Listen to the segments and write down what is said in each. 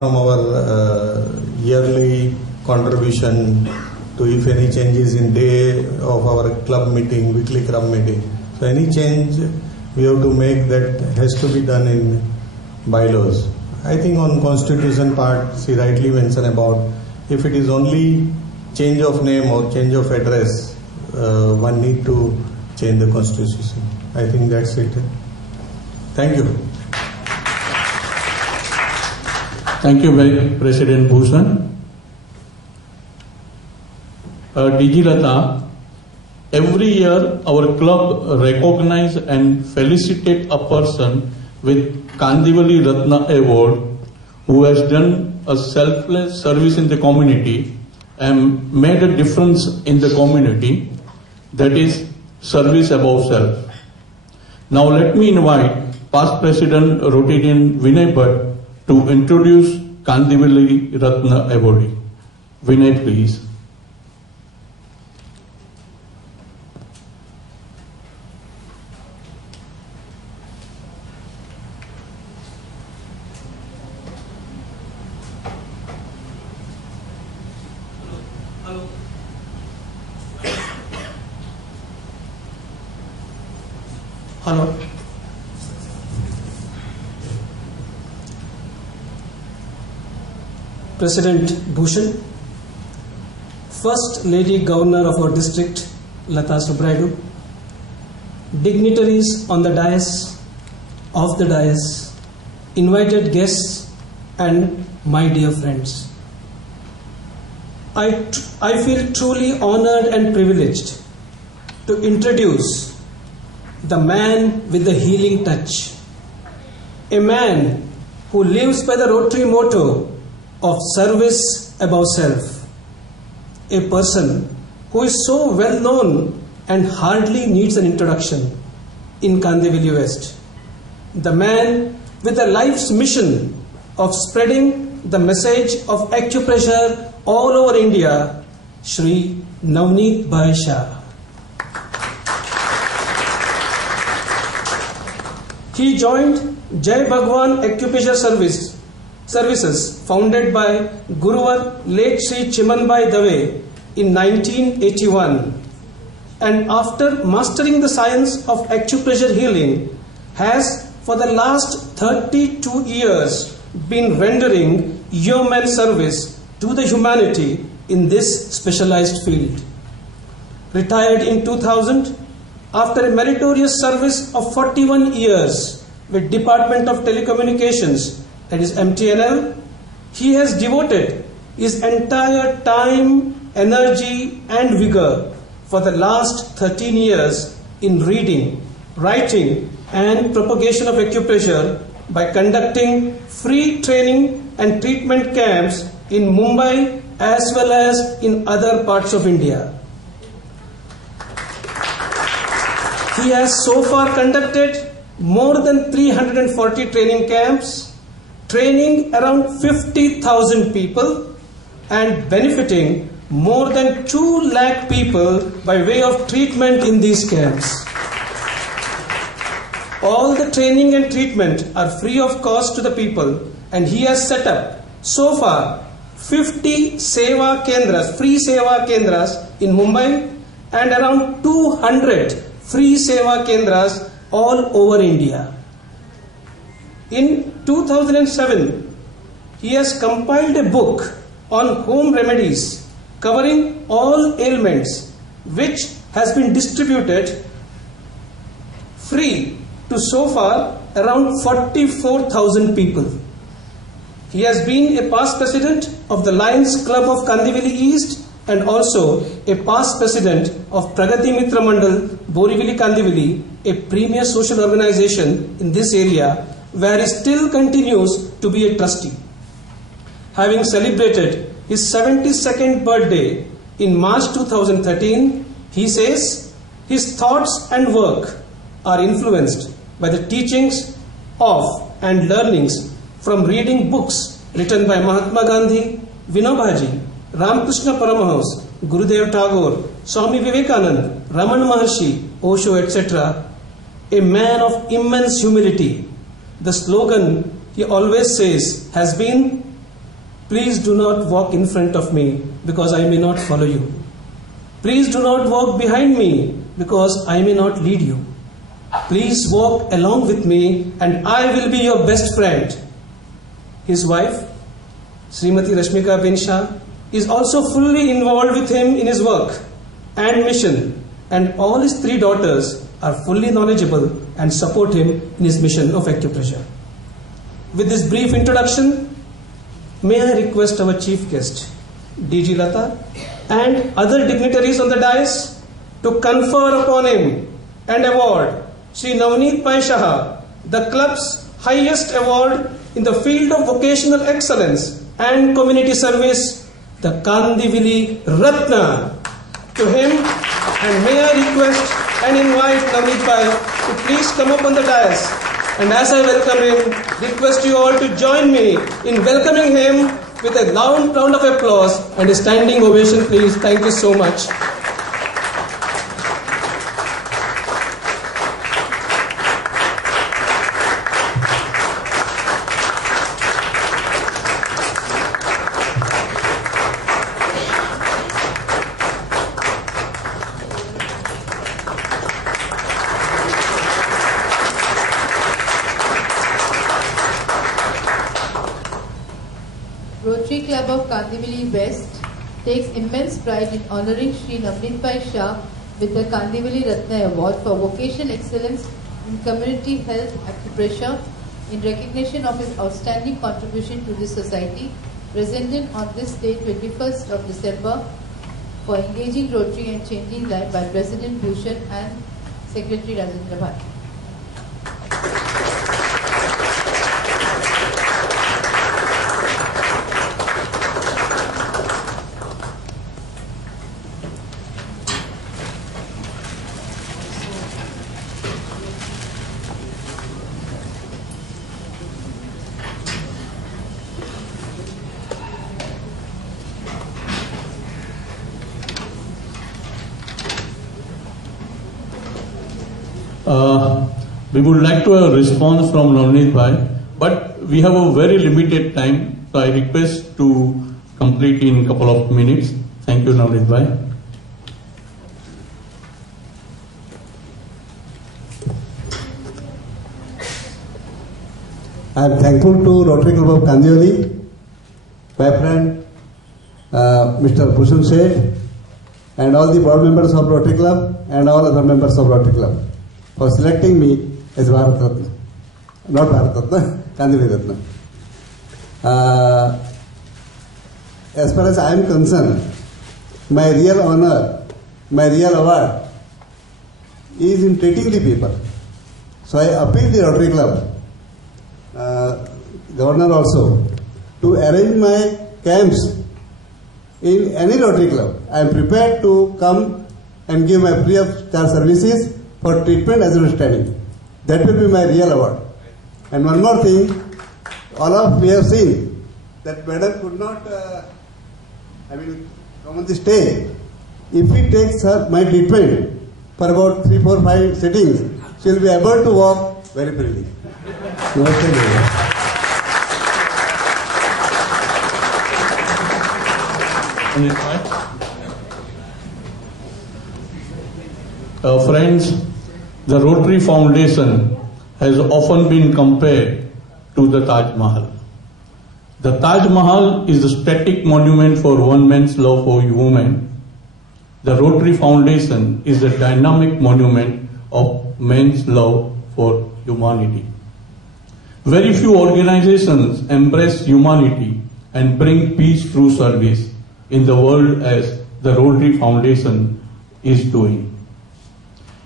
from our yearly contribution to if any changes in day of our club meeting, weekly club meeting. So any change we have to make that has to be done in bylaws. I think on constitution part, she rightly mentioned about if it is only change of name or change of address, one need to change the constitution. I think that's it. Thank you. Thank you, President Bhushan. DG Lata, every year our club recognize and felicitate a person with Kandivali Ratna Award who has done a selfless service in the community and made a difference in the community, that is service above self. Now let me invite past President Rotarian Vinay Bhatt to introduce Kandivali Ratna Awardee. Vinay, please. Hello. President Bhushan, First Lady Governor of our district, Lata Subraidu, dignitaries on the dais, off the dais, invited guests, and my dear friends. I feel truly honored and privileged to introduce the man with the healing touch, a man who lives by the Rotary motto of service above self, a person who is so well known and hardly needs an introduction in Kandivali West, the man with a life's mission of spreading the message of acupressure all over India, Shri Navneet Bhai Shah. He joined Jai Bhagwan Acupressure Services founded by Guruvar late Sri Chimanbai Dave in 1981, and after mastering the science of acupressure healing has for the last 32 years been rendering yeoman service to the humanity in this specialized field. Retired in 2000 after a meritorious service of 41 years with Department of Telecommunications, that is MTNL, he has devoted his entire time, energy and vigor for the last 13 years in reading, writing and propagation of acupressure by conducting free training and treatment camps in Mumbai as well as in other parts of India. He has so far conducted more than 340 training camps, training around 50,000 people and benefiting more than 2 lakh people by way of treatment in these camps. All the training and treatment are free of cost to the people, and he has set up so far 50 Seva Kendras, free Seva Kendras in Mumbai and around 200 free Seva Kendras all over India. In 2007, he has compiled a book on home remedies covering all ailments, which has been distributed free to so far around 44,000 people. He has been a past president of the Lions Club of Kandivali East and also a past president of Pragati Mitra Mandal, Borivali Kandivali, a premier social organization in this area where he still continues to be a trustee. Having celebrated his 72nd birthday in March 2013, he says his thoughts and work are influenced by the teachings of and learnings from reading books written by Mahatma Gandhi, Vinobaji, Ramakrishna Paramahansa, Gurudev Tagore, Swami Vivekananda, Raman Maharshi, Osho, etc. A man of immense humility. The slogan he always says has been, Please do not walk in front of me, because I may not follow you. Please do not walk behind me, because I may not lead you. Please walk along with me, and I will be your best friend. His wife, Srimati Rashmika Ben Shah, is also fully involved with him in his work and mission, and all his 3 daughters are fully knowledgeable and support him in his mission of acupressure. With this brief introduction, may I request our chief guest, DG Lata, and other dignitaries on the dais to confer upon him and award Shri Navneet Pai Shah, the club's highest award in the field of vocational excellence and community service, the Kandivali Ratna. To him, and may I request and invite Navneet Pai to please come up on the dais, and as I welcome him, request you all to join me in welcoming him with a loud round of applause and a standing ovation, please. Thank you so much. Rotary Club of Kandivali West takes immense pride in honouring Shri Navneet Pai Shah with the Kandivali Ratna Award for vocational excellence in community health acupressure in recognition of his outstanding contribution to the society, presented on this day, 21st of December, for engaging Rotary and changing life by President Bhushan and Secretary Rajendra Bhatt. We would like to have a response from Navneet Bhai, but we have a very limited time, so I request to complete in a couple of minutes. Thank you, Navneet Bhai. I am thankful to Rotary Club of Kandivali, my friend Mr. Bhushan Seth, and all the board members of Rotary Club and all other members of Rotary Club for selecting me as Bharat Ratna. Not Bharat Ratna, Kandivali Ratna. As far as I am concerned, my real honor, my real award is in treating the people. So I appeal the Rotary Club, Governor also, to arrange my camps in any Rotary Club. I am prepared to come and give my free of charge services for treatment as well as training. That will be my real award. And one more thing, all of we have seen that madam could not, come on the stage. If we take my treatment for about 3, 4, 5 sittings, she will be able to walk very freely. Friends, the Rotary Foundation has often been compared to the Taj Mahal. The Taj Mahal is a static monument for one man's love for woman. The Rotary Foundation is a dynamic monument of man's love for humanity. Very few organizations embrace humanity and bring peace through service in the world as the Rotary Foundation is doing.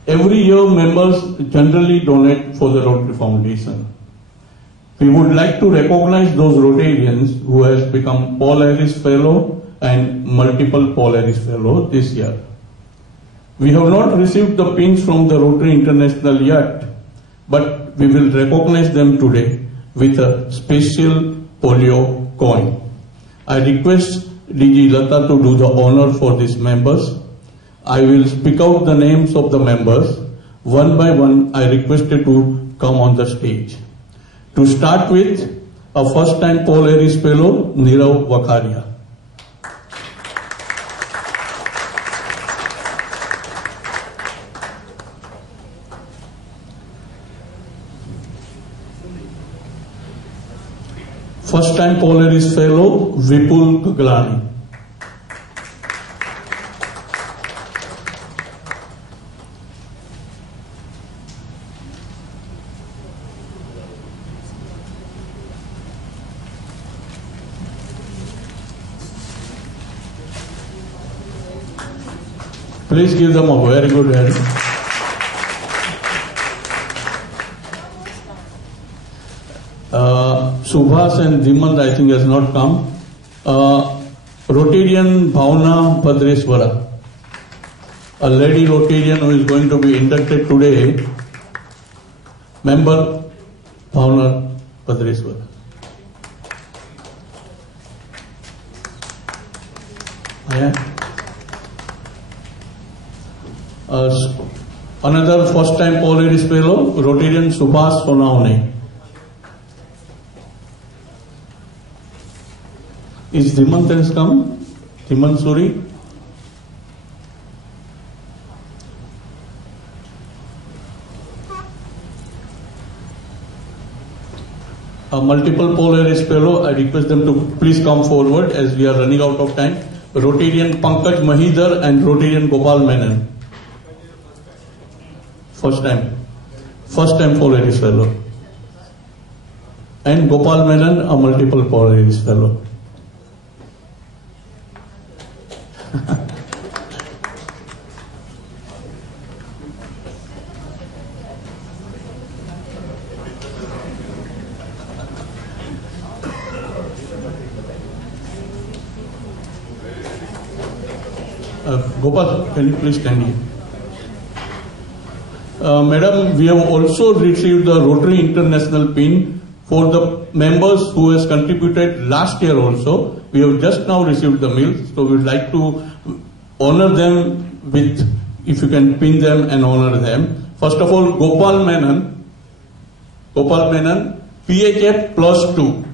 Every year, members generally donate for the Rotary Foundation. We would like to recognize those Rotarians who has become Paul Harris Fellow and multiple Paul Harris Fellow this year. We have not received the pins from the Rotary International yet, but we will recognize them today with a special polio coin. I request DG Lata to do the honor for these members. I will speak out the names of the members. One by one, I requested to come on the stage. To start with, A first-time Paul Harris Fellow, Nirav Vakharia. First-time Paul Harris Fellow, Vipul Gaglani. Please give them a very good hand. Subhas and Dimand, I think, has not come. Rotarian Bhavna Bhadreswara, a lady Rotarian who is going to be inducted today. Member Bhavna Bhadreswara. Yeah. Another first time Paul Harris Fellow, Rotarian Subhas Sonawane. Is Dimant has come? Dimant Suri? A multiple Paul Harris Fellow, I request them to please come forward as we are running out of time. Rotarian Pankaj Mahidhar and Rotarian Gopal Menon. First time Paul Harris Fellow. And Gopal Menon, a multiple Paul Harris Fellow. Gopal, can you please stand here? Madam, we have also received the Rotary International pin for the members who has contributed last year also. We have just now received the mail, so we would like to honor them with, if you can pin them and honor them. First of all, Gopal Menon, PHF +2.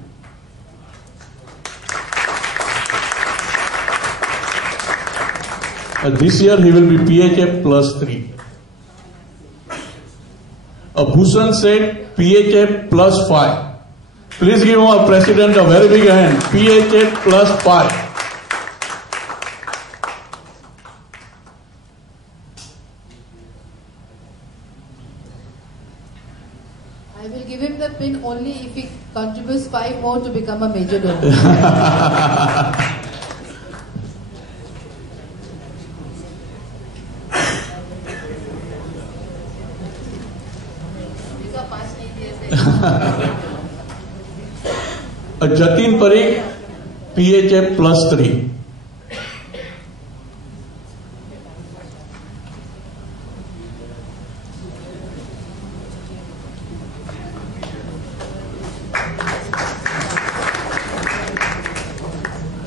This year he will be PHF +3. Bhushan said PHF +5. Please give our president a very big hand. PHF +5. I will give him the pin only if he contributes 5 more to become a major donor. Jatin Parikh, PHF +3.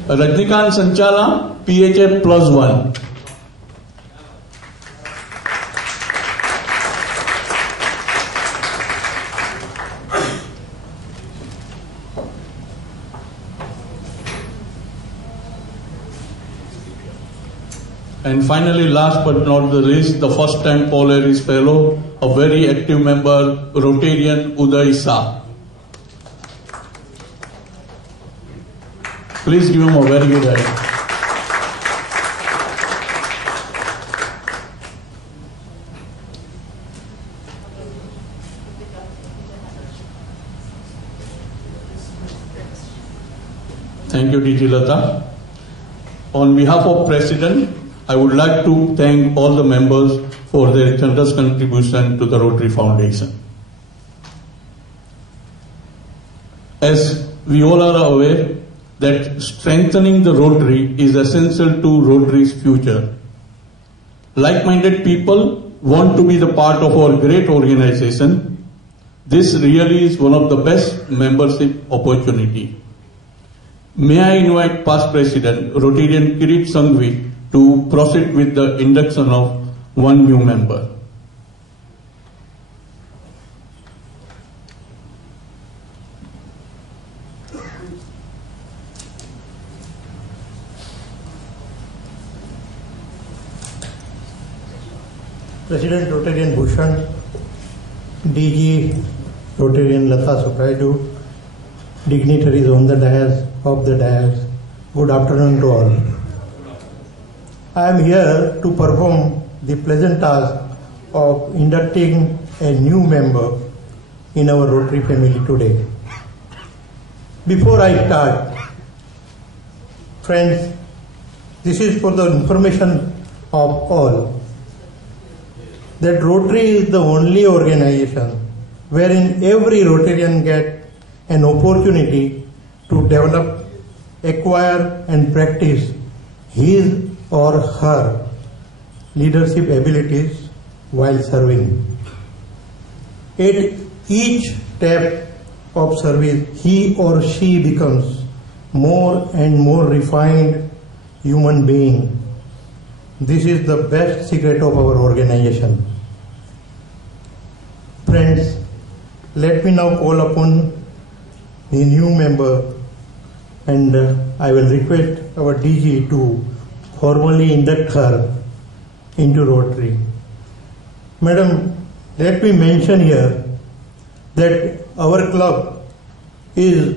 Rajnikant Sanchala, PHF +1. And finally, last but not the least, the first time Paul Harris Fellow, a very active member, Rotarian Uday Shah. Please give him a very good hand. Thank you, DG Lata. On behalf of President, I would like to thank all the members for their generous contribution to the Rotary Foundation. As we all are aware that strengthening the Rotary is essential to Rotary's future. Like-minded people want to be the part of our great organization. This really is one of the best membership opportunity. May I invite past President Rotarian Kirit Sanghvi to proceed with the induction of one new member. President Rotarian Bhushan, DG Rotarian Lata Supraidu, dignitaries on the dais, of the dais, good afternoon to all. I am here to perform the pleasant task of inducting a new member in our Rotary family today. Before I start, friends, this is for the information of all, that Rotary is the only organization wherein every Rotarian gets an opportunity to develop, acquire and practice his or her leadership abilities while serving. At each step of service, he or she becomes more and more refined human being. This is the best secret of our organization. Friends, let me now call upon the new member, and I will request our DG to formally induct her into Rotary. Madam, let me mention here that our club is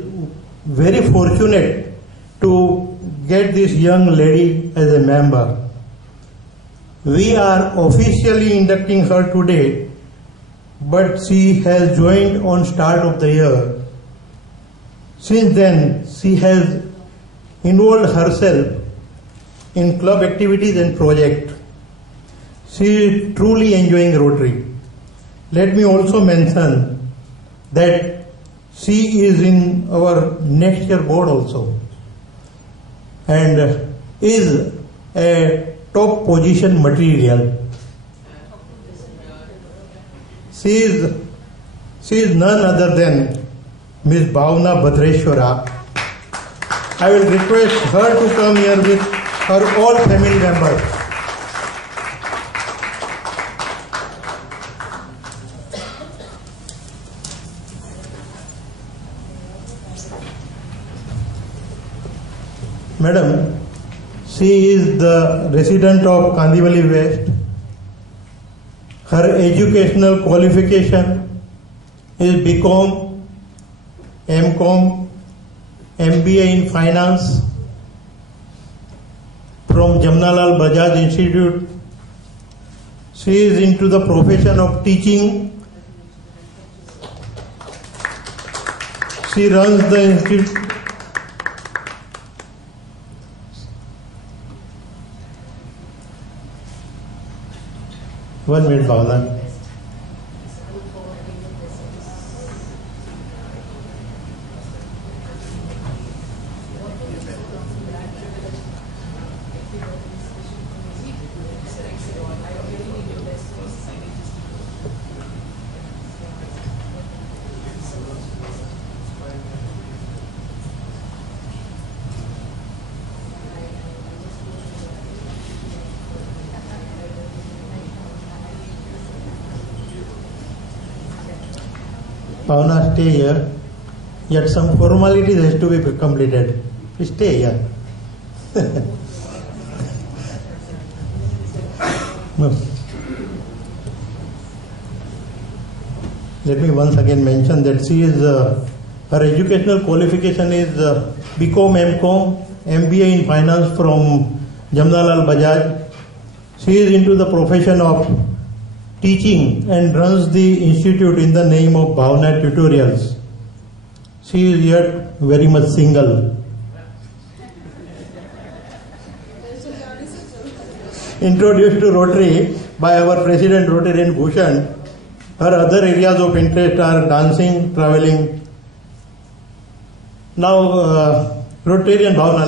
very fortunate to get this young lady as a member. We are officially inducting her today, but she has joined on start of the year. Since then, she has involved herself in club activities and projects. She is truly enjoying Rotary. Let me also mention that she is in our next year board also and is a top position material. She is none other than Ms. Bhavna Bhadreshwara. I will request her to come here with her all family members. Madam, she is the resident of Kandivali West. Her educational qualification is BCom, MCom, MBA in Finance from Jamnalal Bajaj Institute. She is into the profession of teaching. She runs the institute. One minute, Bhavna. Bhavna, stay here. Yet some formalities has to be completed. Please stay here. No. Let me once again mention that she is her educational qualification is BCom, MCom, MBA in Finance from Jamnalal Bajaj. She is into the profession of teaching and runs the institute in the name of Bhavna Tutorials. She is yet very much single. Introduced to Rotary by our President Rotarian Bhushan, her other areas of interest are dancing, traveling. Now, Rotarian Bhavna,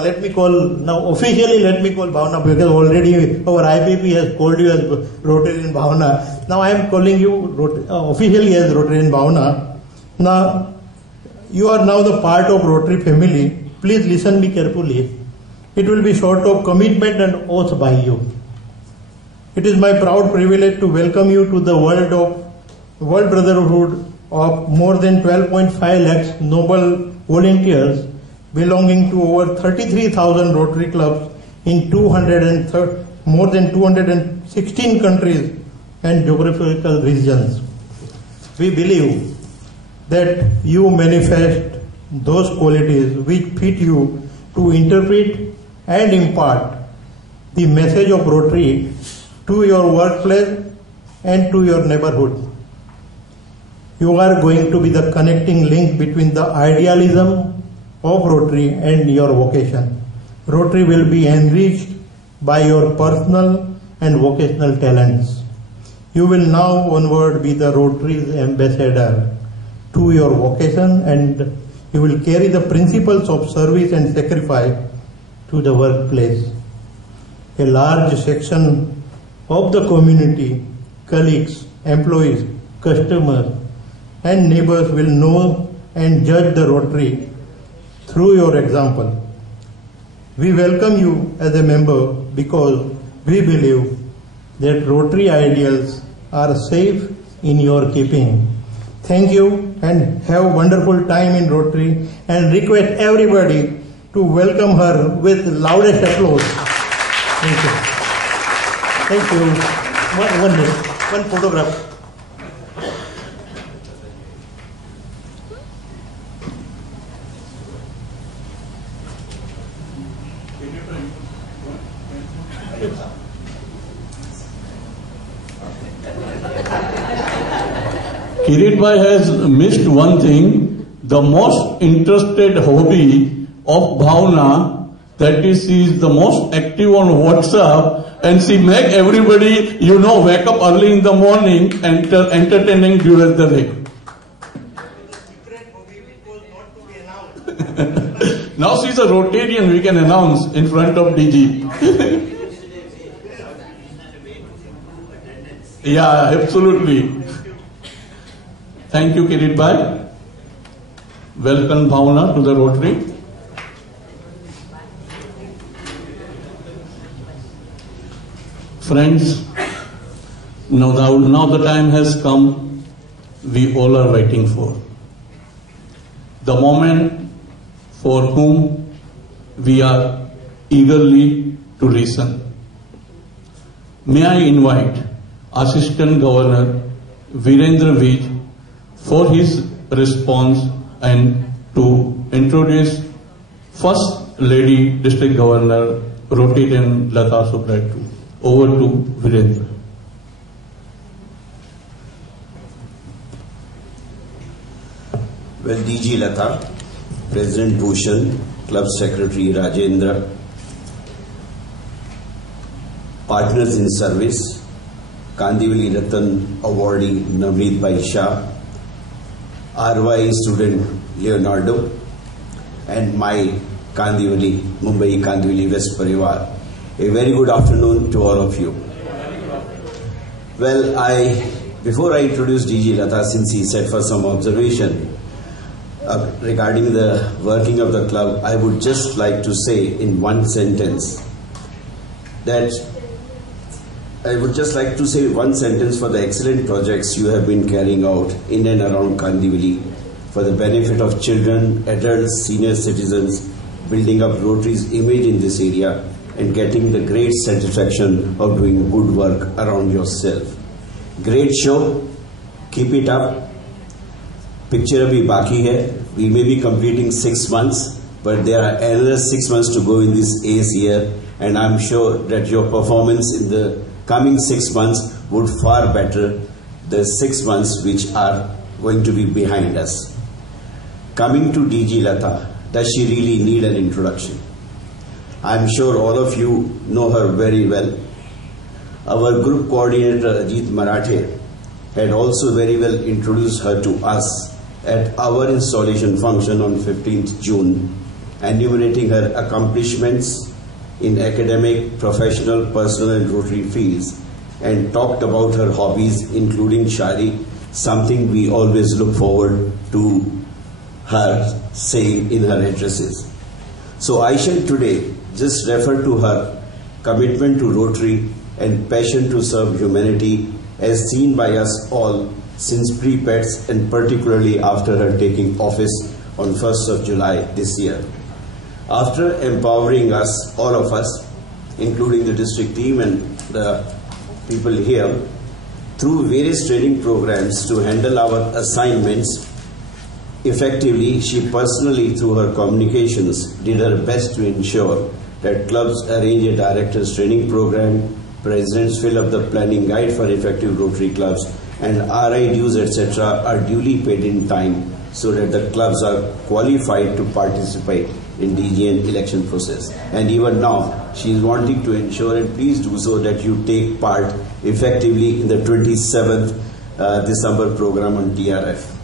officially let me call Bhavna, because already our IPP has called you as Rotarian Bhavna. Now I am calling you officially as Rotarian Bhavna. Now, you are now the part of Rotary family. Please listen me carefully. It will be sort of commitment and oath by you. It is my proud privilege to welcome you to the World Brotherhood of more than 12.5 lakhs noble volunteers belonging to over 33,000 Rotary clubs in more than 216 countries and geographical regions. We believe that you manifest those qualities which fit you to interpret and impart the message of Rotary to your workplace and to your neighborhood. You are going to be the connecting link between the idealism of Rotary and your vocation. Rotary will be enriched by your personal and vocational talents. You will now onward be the Rotary's ambassador to your vocation, and you will carry the principles of service and sacrifice to the workplace. A large section of the community, colleagues, employees, customers, and neighbors will know and judge the Rotary through your example. We welcome you as a member because we believe that Rotary ideals are safe in your keeping. Thank you and have a wonderful time in Rotary, and request everybody to welcome her with loudest applause. Thank you. Thank you. One minute, one photograph. Kirit has missed one thing, the most interested hobby of Bhavna, that is, she is the most active on WhatsApp, and she make everybody, wake up early in the morning and entertaining during the day. Now she's a Rotarian, we can announce in front of DG. Yeah, absolutely. Thank you, Kirit Bhai. Welcome, Bhavna, to the Rotary. Friends, now the time has come we all are waiting for. The moment for whom we are eagerly to listen. May I invite Assistant Governor Virendra Vij for his response and to introduce First Lady District Governor Rotarian Lata Subratu. Over to Virendra. Well, DG Lata, President Bhushan, Club Secretary Rajendra, partners in service, Kandivali Ratan awardee Navneet Bhai Shah, RY student Leonardo, and my Kandivali, Mumbai Kandivali West Parivar. A very good afternoon to all of you. Well, before I introduce DG Lata, since he said for some observation regarding the working of the club, I would just like to say in one sentence that for the excellent projects you have been carrying out in and around Kandivali for the benefit of children, adults, senior citizens, building up Rotary's image in this area and getting the great satisfaction of doing good work around yourself. Great show, keep it up. Picture abhi baki hai. We may be completing 6 months, but there are another 6 months to go in this ACE year, and I'm sure that your performance in the coming 6 months would far better the 6 months which are going to be behind us. Coming to DG Lata, does she really need an introduction? I'm sure all of you know her very well. Our group coordinator Ajit Marathe had also very well introduced her to us at our installation function on 15th June, enumerating her accomplishments in academic, professional, personal and Rotary fields, and talked about her hobbies including Shari, something we always look forward to her saying in her addresses. So I shall today just refer to her commitment to Rotary and passion to serve humanity as seen by us all since pre-pets and particularly after her taking office on 1st of July this year. After empowering us, all of us, including the district team and the people here, through various training programs to handle our assignments effectively. She personally, through her communications, did her best to ensure that clubs arrange a director's training program, presidents fill up the planning guide for effective Rotary clubs, and RI dues, etc. are duly paid in time so that the clubs are qualified to participate in DGN election process. And even now, she is wanting to ensure, and please do so, that you take part effectively in the 27th December program on TRF.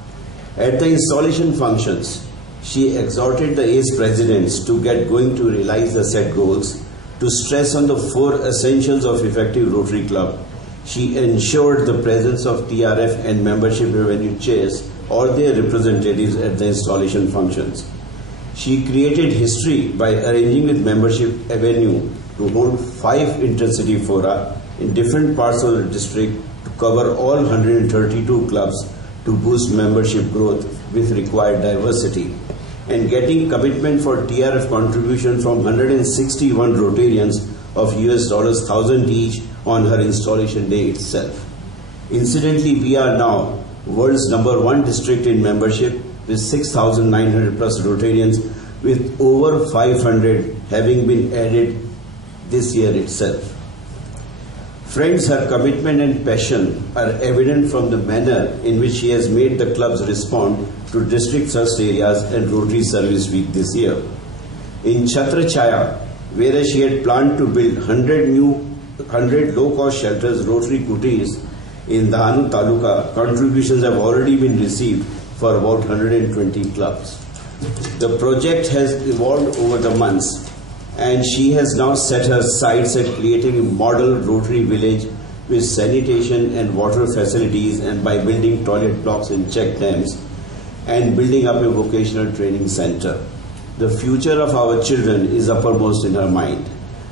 At the installation functions, she exhorted the ACE presidents to get going to realize the set goals, to stress on the 4 essentials of effective Rotary Club. She ensured the presence of TRF and membership revenue chairs or their representatives at the installation functions. She created history by arranging with membership avenue to hold 5 intercity fora in different parts of the district to cover all 132 clubs to boost membership growth with required diversity, and getting commitment for TRF contribution from 161 Rotarians of $1,000 each on her installation day itself. Incidentally, we are now world's #1 district in membership with 6,900 plus Rotarians, with over 500 having been added this year itself. Friends, her commitment and passion are evident from the manner in which she has made the clubs respond to district thrust areas and Rotary Service Week this year. In Chhatrachaya, whereas she had planned to build 100 low-cost shelters, Rotary Kutis in Dahanu Taluka, contributions have already been received for about 120 clubs. The project has evolved over the months, and she has now set her sights at creating a model Rotary village with sanitation and water facilities, and by building toilet blocks and check dams and building up a vocational training center. The future of our children is uppermost in her mind.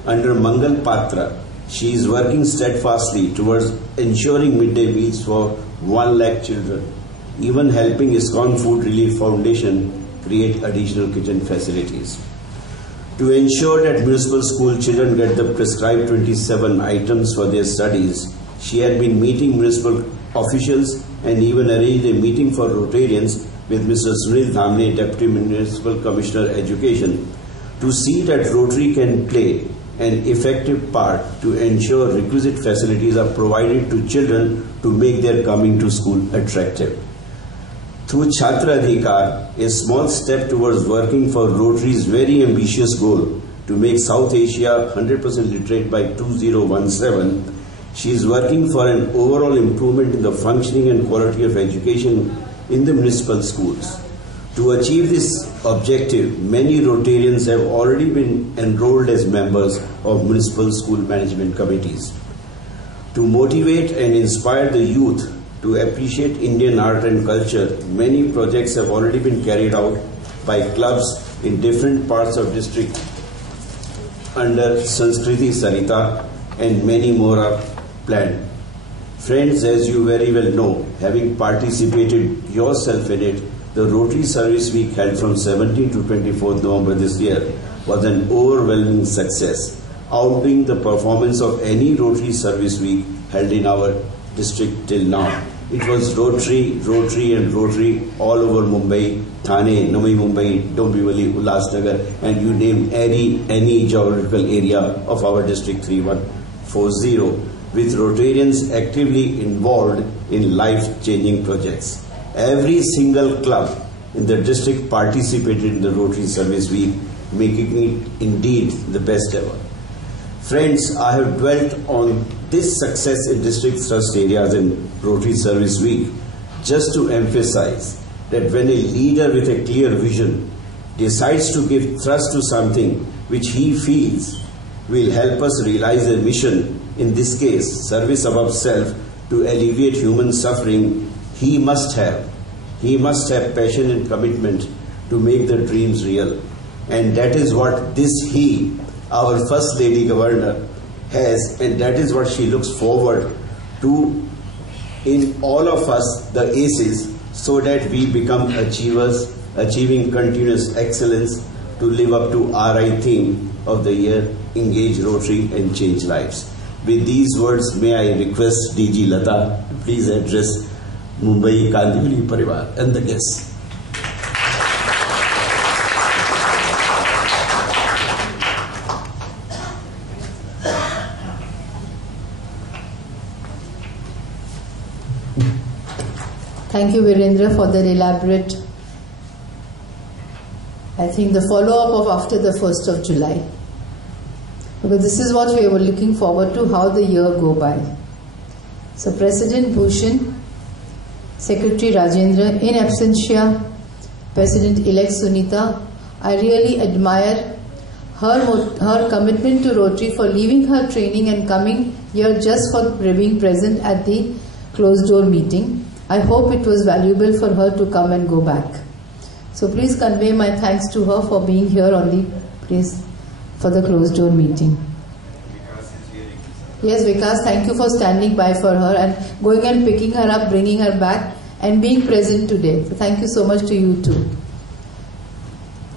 Under Mangal Patra, she is working steadfastly towards ensuring midday meals for 1 lakh children, even helping ISKCON Food Relief Foundation create additional kitchen facilities. To ensure that municipal school children get the prescribed 27 items for their studies, she had been meeting municipal officials and even arranged a meeting for Rotarians with Mr. Sunil Dhamne, Deputy Municipal Commissioner Education, to see that Rotary can play an effective part to ensure requisite facilities are provided to children to make their coming to school attractive. Through Chhatra Adhikar, a small step towards working for Rotary's very ambitious goal to make South Asia 100% literate by 2017, she is working for an overall improvement in the functioning and quality of education in the municipal schools. To achieve this objective, many Rotarians have already been enrolled as members of municipal school management committees. To motivate and inspire the youth to appreciate Indian art and culture, many projects have already been carried out by clubs in different parts of district under Sanskriti Sarita, and many more are planned. Friends, as you very well know, having participated yourself in it, the Rotary Service Week held from 17 to 24th November this year was an overwhelming success, outdoing the performance of any Rotary Service Week held in our district till now. It was Rotary, and Rotary all over Mumbai, Thane, Navi Mumbai, Dombivli, Ulhasnagar, and you name any geographical area of our district 3140, with Rotarians actively involved in life-changing projects. Every single club in the district participated in the Rotary Service Week, making it indeed the best ever. Friends, I have dwelt on this success in district thrust areas in Rotary Service Week just to emphasize that when a leader with a clear vision decides to give thrust to something which he feels will help us realize a mission, in this case, service above self, to alleviate human suffering, he must have passion and commitment to make the dreams real. And that is what our First Lady Governor, has, and that is what she looks forward to in all of us, the ACEs, so that we become achievers, achieving continuous excellence to live up to RI theme of the year, Engage Rotary and Change Lives. With these words, may I request DG Lata to please address Mumbai Kandivali Parivar and the guests. Thank you, Virendra, for that elaborate, I think, the follow-up of after the 1st of July. Because this is what we were looking forward to, how the year go by. So President Bhushan, Secretary Rajendra, in absentia, President-elect Sunita, I really admire her commitment to Rotary for leaving her training and coming here just for being present at the closed door meeting. I hope it was valuable for her to come and go back. So please convey my thanks to her for being here on the place for the closed door meeting. Yes, Vikas, thank you for standing by for her and going and picking her up, bringing her back and being present today. So thank you so much to you too.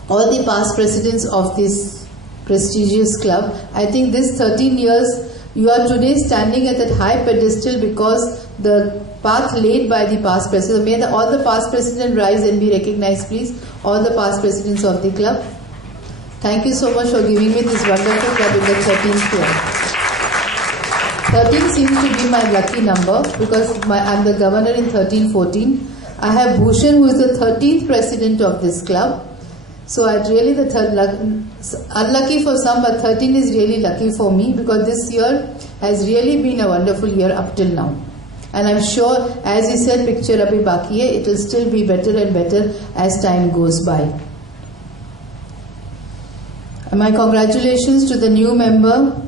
All the past presidents of this prestigious club, I think this 13 years, you are today standing at that high pedestal because the path laid by the past presidents. May all the past presidents rise and be recognized, please. All the past presidents of the club. Thank you so much for giving me this wonderful club in the 13th year. 13 seems to be my lucky number because I'm the governor in 13-14. I have Bhushan, who is the 13th president of this club. So I'd really unlucky for some, but 13 is really lucky for me because this year has really been a wonderful year up till now. And I'm sure, as he said, picture abhi baki hai, it will still be better and better as time goes by. My congratulations to the new member,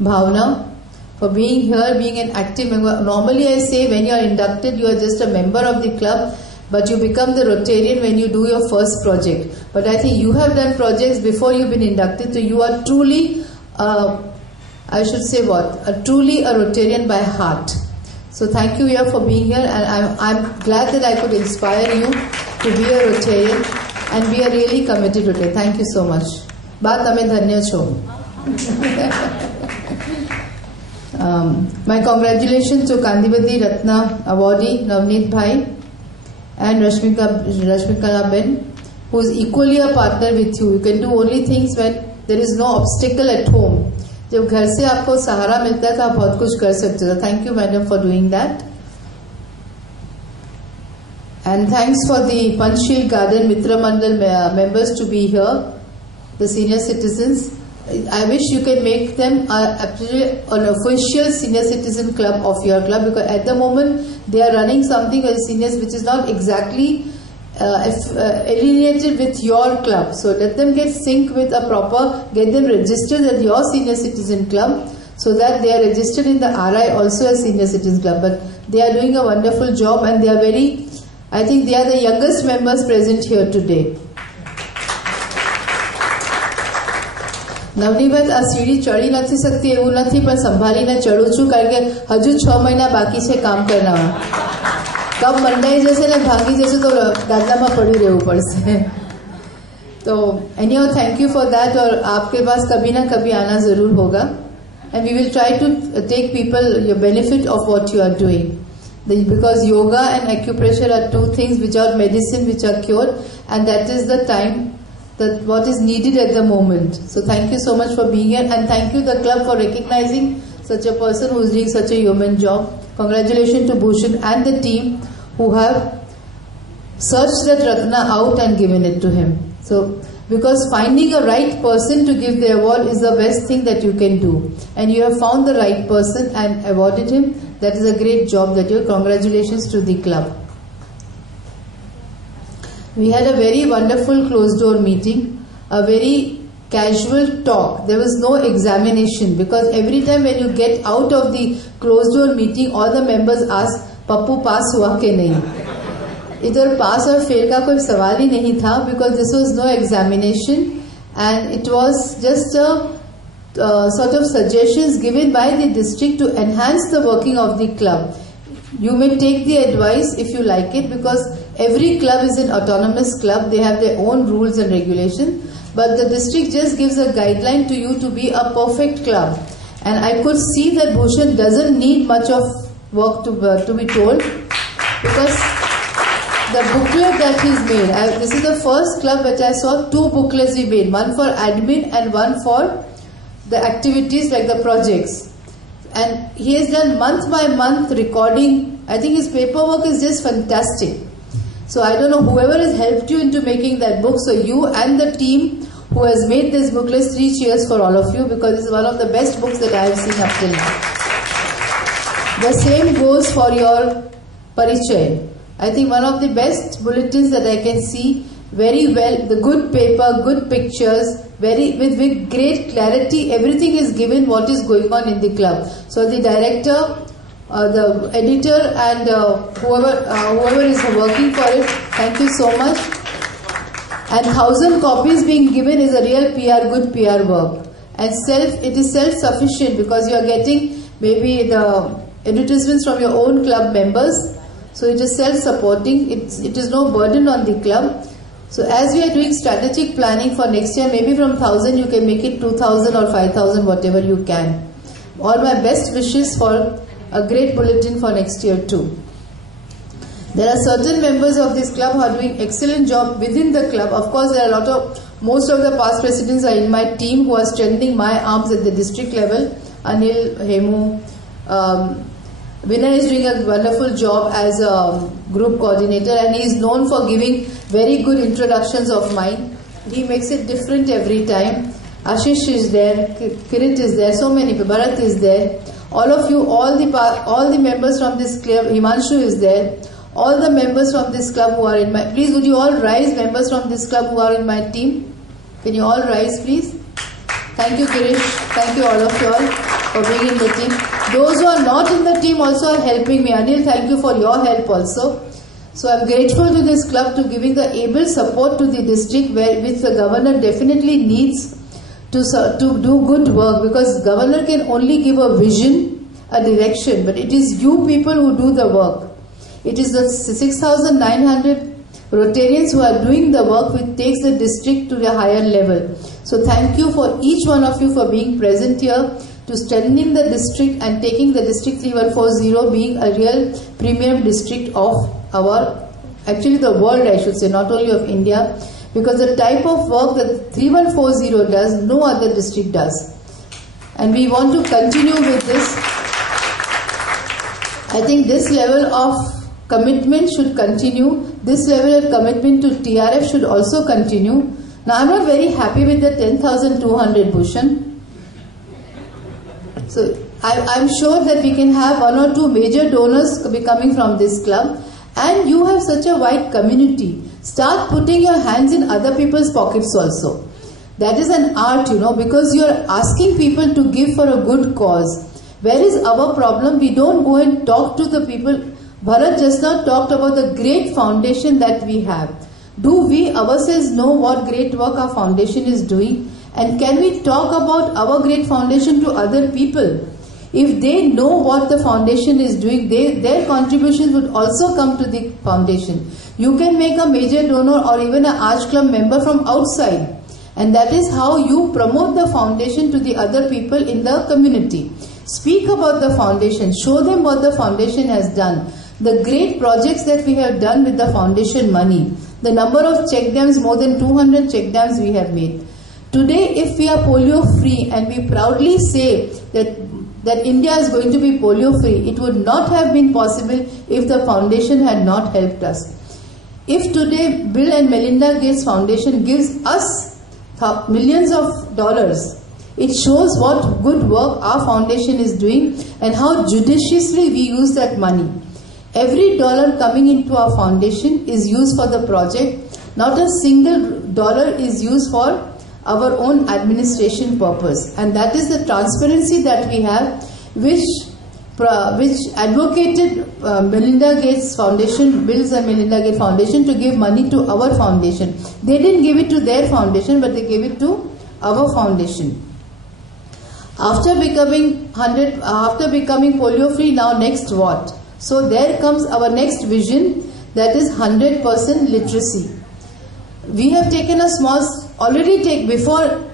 Bhavna, for being here, being an active member. Normally I say when you are inducted, you are just a member of the club, but you become the Rotarian when you do your first project. But I think you have done projects before you've been inducted, so you are truly, I should say what, truly a Rotarian by heart. So thank you here for being here, and I'm glad that I could inspire you to be a Rotarian and be a really committed Rotarian. Thank you so much. Baat tame dhanya cho. My congratulations to Kandivali Ratna awardee Navneet Bhai and Rashmika Ben, who is equally a partner with you. You can do only things when there is no obstacle at home. जब घर से आपको सहारा मिलता है तो आप बहुत कुछ कर सकते हो. Thank you, madam, for doing that. And thanks for the Panchsheel Garden Mitra Mandal members to be here, the senior citizens. I wish you can make them an official senior citizen club of your club, because at the moment they are running something as seniors which is not exactly alienated with your club. So let them get synced with a proper, get them registered at your senior citizen club so that they are registered in the RI also as senior citizen club. But they are doing a wonderful job and they are very, I think they are the youngest members present here today. નવનીબેન આ સીડી ચડી નથી શકતી એવું નથી, પણ સંભાળીને ચડું છું કારણ કે હજુ 6 મહિના બાકી છે કામ કરનારા. કબ મંડાઈ જશે ને ભાગી જશે તો દાદલામાં પડી રહેવું પડશે. તો anyhow, thank you for that, और आपके पास कभी ना कभी आना जरूर होगा. And we will try to take people your benefit of what you are doing. Because yoga and acupressure are two things which are medicine, which are cured, and that is the time that what is needed at the moment. So thank you so much for being here, and thank you the club for recognizing such a person who is doing such a human job. Congratulations to Bhushan and the team who have searched that Ratna out and given it to him. So because finding a right person to give the award is the best thing that you can do, and you have found the right person and awarded him. That is a great job that you. Congratulations to the club. We had a very wonderful closed door meeting, a very casual talk. There was no examination, because every time when you get out of the closed door meeting, all the members ask, "Pappu pass hua ke nahi?" Idhar pass or fail ka koi sawal hi nahi tha, because this was no examination, and it was just a sort of suggestions given by the district to enhance the working of the club. You may take the advice if you like it, because every club is an autonomous club. They have their own rules and regulations. But the district just gives a guideline to you to be a perfect club. And I could see that Bhushan doesn't need much of work to be told, because the booklet that he's made, this is the first club which I saw 2 booklets he made, one for admin and one for the activities like the projects. And he has done month by month recording. I think his paperwork is just fantastic. So I don't know, whoever has helped you into making that book, so you and the team who has made this booklet, 3 cheers for all of you, because it's one of the best books that I have seen up till now. The same goes for your Parichay. I think one of the best bulletins that I can see, very well, the good paper, good pictures, with great clarity, everything is given what is going on in the club. So the director, the editor and whoever is working for it, thank you so much. And 1,000 copies being given is a real PR, good PR work. And it is self-sufficient, because you are getting maybe the advertisements from your own club members. So it is self-supporting, it is no burden on the club. So as we are doing strategic planning for next year, maybe from 1,000 you can make it 2,000 or 5,000, whatever you can. All my best wishes for a great bulletin for next year too. There are certain members of this club who are doing excellent job within the club. Of course, there are most of the past presidents are in my team who are strengthening my arms at the district level. Anil, Hemu, Vinay is doing a wonderful job as a group coordinator, and he is known for giving very good introductions of mine. He makes it different every time. Ashish is there, Kirit is there, so many people, Bharat is there. All of you, all the members from this club, Himanshu is there. All the members from this club who are in my, please would you all rise, members from this club who are in my team? Can you all rise please? Thank you Girish, thank you all of you all for being in the team. Those who are not in the team also are helping me. Anil, thank you for your help also. So I am grateful to this club to giving the able support to the district, which the governor definitely needs to do good work, because governor can only give a vision, a direction, but it is you people who do the work. It is the 6,900 Rotarians who are doing the work which takes the district to the higher level. So thank you for each one of you for being present here to strengthening the district and taking the district 3140 being a real premium district of actually the world, I should say, not only of India, because the type of work that 3140 does, no other district does. And we want to continue with this. I think this level of commitment should continue. This level of commitment to TRF should also continue. Now I'm not very happy with the 10,200 Bhushan. So I'm sure that we can have 1 or 2 major donors coming from this club. And you have such a wide community. Start putting your hands in other people's pockets also. That is an art, because you are asking people to give for a good cause. Where is our problem? We don't go and talk to the people. Bharat just now talked about the great foundation that we have. Do we ourselves know what great work our foundation is doing? And can we talk about our great foundation to other people? If they know what the foundation is doing, their contributions would also come to the foundation. You can make a major donor or even an Arch Club member from outside. And that is how you promote the foundation to the other people in the community. Speak about the foundation. Show them what the foundation has done. The great projects that we have done with the foundation money. The number of check dams, more than 200 check dams we have made. Today, if we are polio free and we proudly say that India is going to be polio free, it would not have been possible if the foundation had not helped us. If today Bill and Melinda Gates Foundation gives us millions of dollars, it shows what good work our foundation is doing and how judiciously we use that money. Every dollar coming into our foundation is used for the project. Not a single dollar is used for our own administration purpose. And that is the transparency that we have, which advocated Melinda Gates Foundation, Bill's and Melinda Gates Foundation, to give money to our foundation. They didn't give it to their foundation, but they gave it to our foundation. After becoming polio free, now next what? So there comes our next vision, that is 100% literacy. We have taken a small, before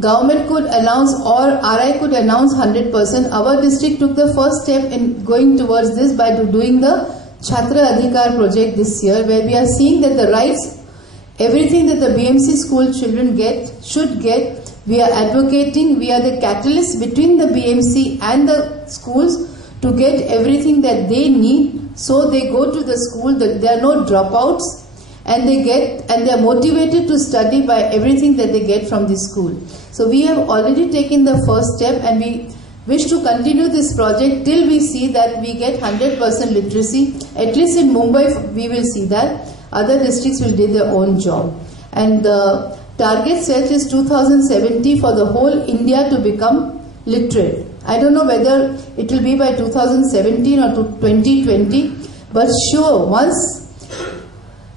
government could announce or RI could announce 100%. Our district took the first step in going towards this by doing the Chhatra Adhikar project this year, where we are seeing that the rights, everything that the BMC school children should get, we are advocating, we are the catalyst between the BMC and the schools to get everything that they need, so they go to the school, there are no dropouts, and they are motivated to study by everything that they get from the school. So we have already taken the first step, and we wish to continue this project till we see that we get 100% literacy. At least in Mumbai we will see that. Other districts will do their own job. And the target set is 2070 for the whole India to become literate. I don't know whether it will be by 2017 or 2020, but sure, once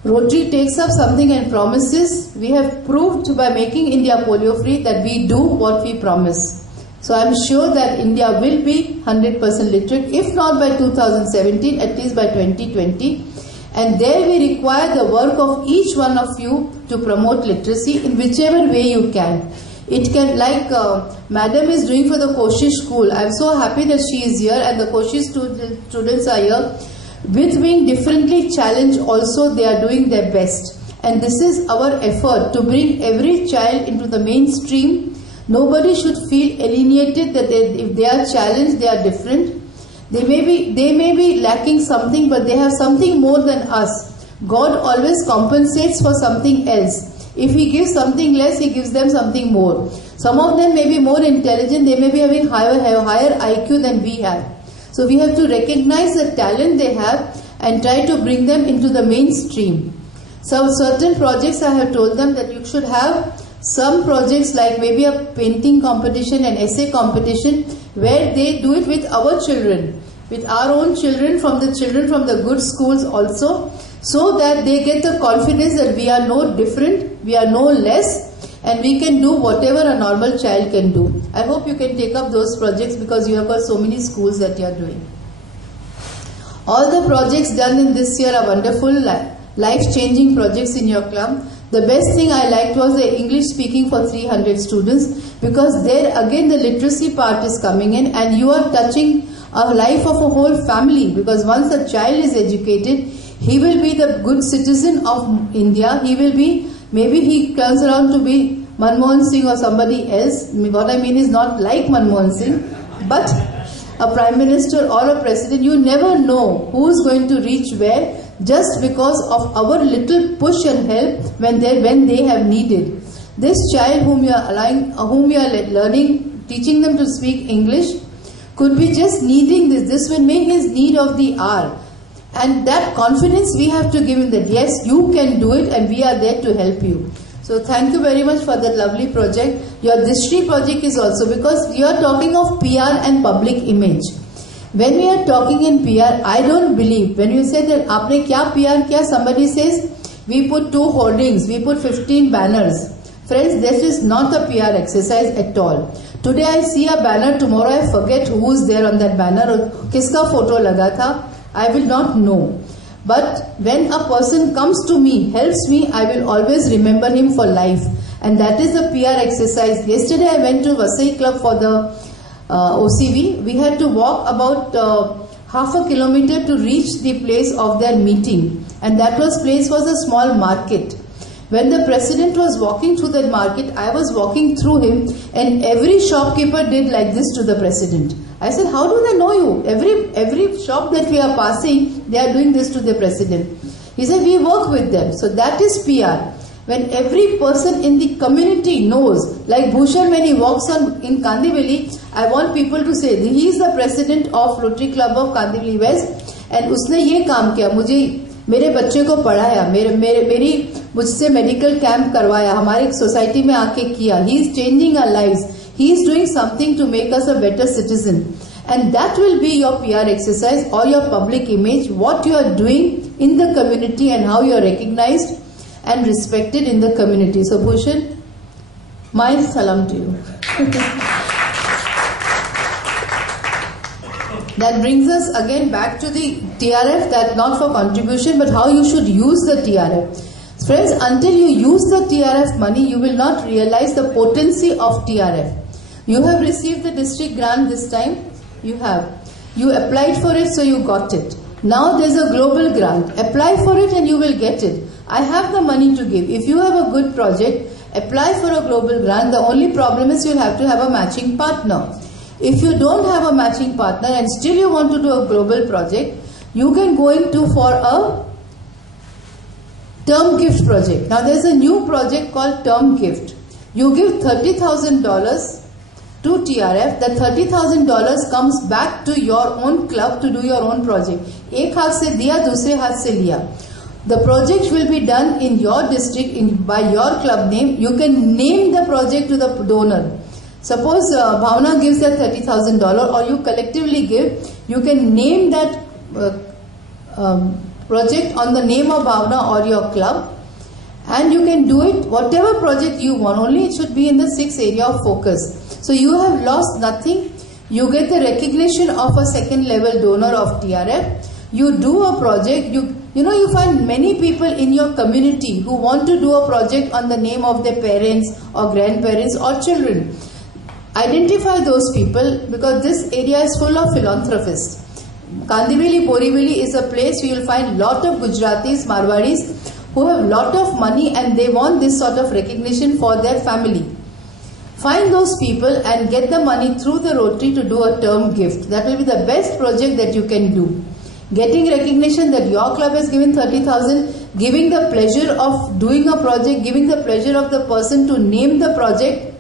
Rotary takes up something and promises, we have proved by making India polio free that we do what we promise. So I am sure that India will be 100% literate, if not by 2017, at least by 2020. And there we require the work of each one of you to promote literacy in whichever way you can. It can, like Madam is doing for the Koshish school. I am so happy that she is here and the Koshish students are here. With being differently challenged also, they are doing their best. And this is our effort to bring every child into the mainstream. Nobody should feel alienated that if they are challenged, they are different. They may be lacking something, but they have something more than us. God always compensates for something else. If He gives something less, He gives them something more. Some of them may be more intelligent, they may be having higher IQ than we have. So we have to recognize the talent they have and try to bring them into the mainstream. So certain projects, I have told them that you should have some projects like maybe a painting competition, an essay competition, where they do it with our children, with our own children from the good schools also, so that they get the confidence that we are no different, we are no less, and we can do whatever a normal child can do. I hope you can take up those projects because you have got so many schools that you are doing. All the projects done in this year are wonderful, life-changing projects in your club. The best thing I liked was the English speaking for 300 students, because there again the literacy part is coming in and you are touching a life of a whole family, because once a child is educated, he will be the good citizen of India. He will be, maybe he turns around to be Manmohan Singh or somebody else. What I mean is not like Manmohan Singh, but a prime minister or a president. You never know who is going to reach where just because of our little push and help when they have needed. This child whom you are learning, teaching them to speak English, could be just needing this. This will make his need of the hour. And that confidence we have to give him that yes, you can do it and we are there to help you. So thank you very much for that lovely project. Your Dishri project is also, because you are talking of PR and public image. When we are talking in PR, I don't believe, when you say that aapne kya PR kiya, somebody says we put 2 hoardings, we put 15 banners. Friends, this is not a PR exercise at all. Today I see a banner, tomorrow I forget who is there on that banner or kiska photo laga tha, I will not know. But when a person comes to me, helps me, I will always remember him for life. And that is a PR exercise. Yesterday I went to Vasai Club for the OCV. We had to walk about half a kilometer to reach the place of their meeting. And that place was a small market. When the president was walking through that market, I was walking through him, and every shopkeeper did like this to the president. I said, how do they know you? Every shop that we are passing, they are doing this to the president. He said, we work with them. So that is PR. When every person in the community knows, like Bhushan when he walks on in Kandivali, I want people to say, he is the president of Rotary Club of Kandivali West, and उसने ये काम किया, मेरे बच्चे को पढ़ाया, मुझसे medical camp करवाया, हमारे सोसाइटी में आके किया. He is changing our lives. He is doing something to make us a better citizen. And that will be your PR exercise or your public image, what you are doing in the community and how you are recognized and respected in the community. So Bhushan, my salam to you. That brings us again back to the TRF, that not for contribution, but how you should use the TRF. Friends, until you use the TRF money, you will not realize the potency of TRF. You have received the district grant this time. You have. You applied for it, so you got it. Now there's a global grant. Apply for it and you will get it. I have the money to give. If you have a good project, apply for a global grant. The only problem is you'll have to have a matching partner. If you don't have a matching partner and still you want to do a global project, you can go into for a term gift project. Now there's a new project called term gift. You give $30,000 to TRF. That $30,000 comes back to your own club to do your own project. एक हाथ से दिया, दूसरे हाथ से लिया. The project will be done in your district by your club name. You can name the project to the donor. Suppose Bhavna gives that $30,000 or you collectively give, you can name that project on the name of Bhavna or your club, and you can do it whatever project you want, only it should be in the 6 area of focus. So you have lost nothing. You get the recognition of a second level donor of TRF. You do a project, you find many people in your community who want to do a project on the name of their parents or grandparents or children. Identify those people, because this area is full of philanthropists. Kandivali, Borivali is a place where you will find lot of Gujaratis, Marwadis who have lot of money and they want this sort of recognition for their family. Find those people and get the money through the Rotary to do a term gift. That will be the best project that you can do. Getting recognition that your club has given 30,000, giving the pleasure of doing a project, giving the pleasure of the person to name the project.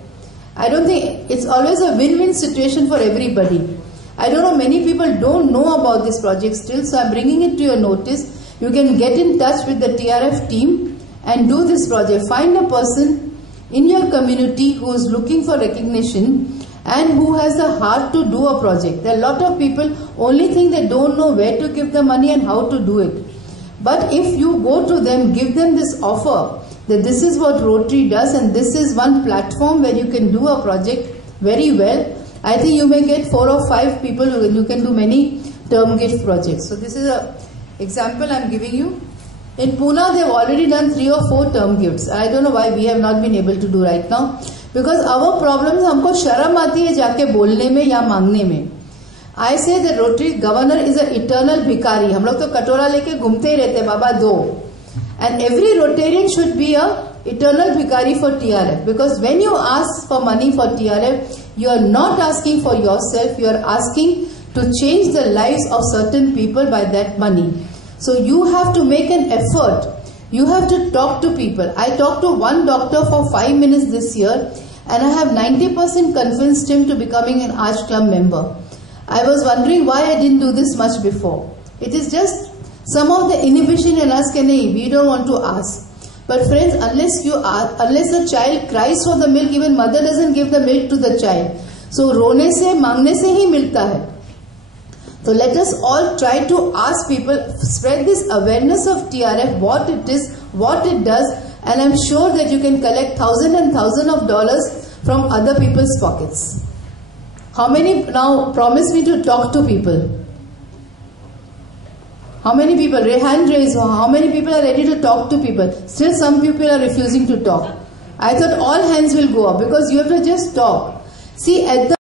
I don't think it's always a win-win situation for everybody. I don't know, many people don't know about this project still, so I'm bringing it to your notice. You can get in touch with the TRF team and do this project. Find a person in your community who is looking for recognition and who has the heart to do a project. There are a lot of people only think they don't know where to give the money and how to do it. But if you go to them, give them this offer that this is what Rotary does and this is one platform where you can do a project very well, I think you may get 4 or 5 people who you can do many term gift projects. So this is an example I'm giving you. In Pune, they've already done 3 or 4 term gifts. I don't know why we have not been able to do right now. Because our problem is हमको शर्म आती है जाके बोलने में या मांगने में. I say the Rotary governor is an eternal भिखारी. हम लोग तो कटोरा लेके घूमते ही रहते बाबा दो. And every Rotarian should be a eternal भिखारी for TRF. Because when you ask for money for TRF, you are not asking for yourself. You are asking to change the lives of certain people by that money. So you have to make an effort. You have to talk to people. I talked to one doctor for 5 minutes this year and I have 90% convinced him to becoming an Arch Club member. I was wondering why I didn't do this much before. It is just some of the inhibition in us, we don't want to ask. But friends, unless the child cries for the milk, even mother doesn't give the milk to the child. So रोने से मांगने से ही मिलता है. So let us all try to ask people, spread this awareness of TRF, what it is, what it does, and I'm sure that you can collect thousands and thousands of dollars from other people's pockets. How many now promise me to talk to people? How many people? Hand raise. How many people are ready to talk to people? Still some people are refusing to talk. I thought all hands will go up because you have to just talk. See, at the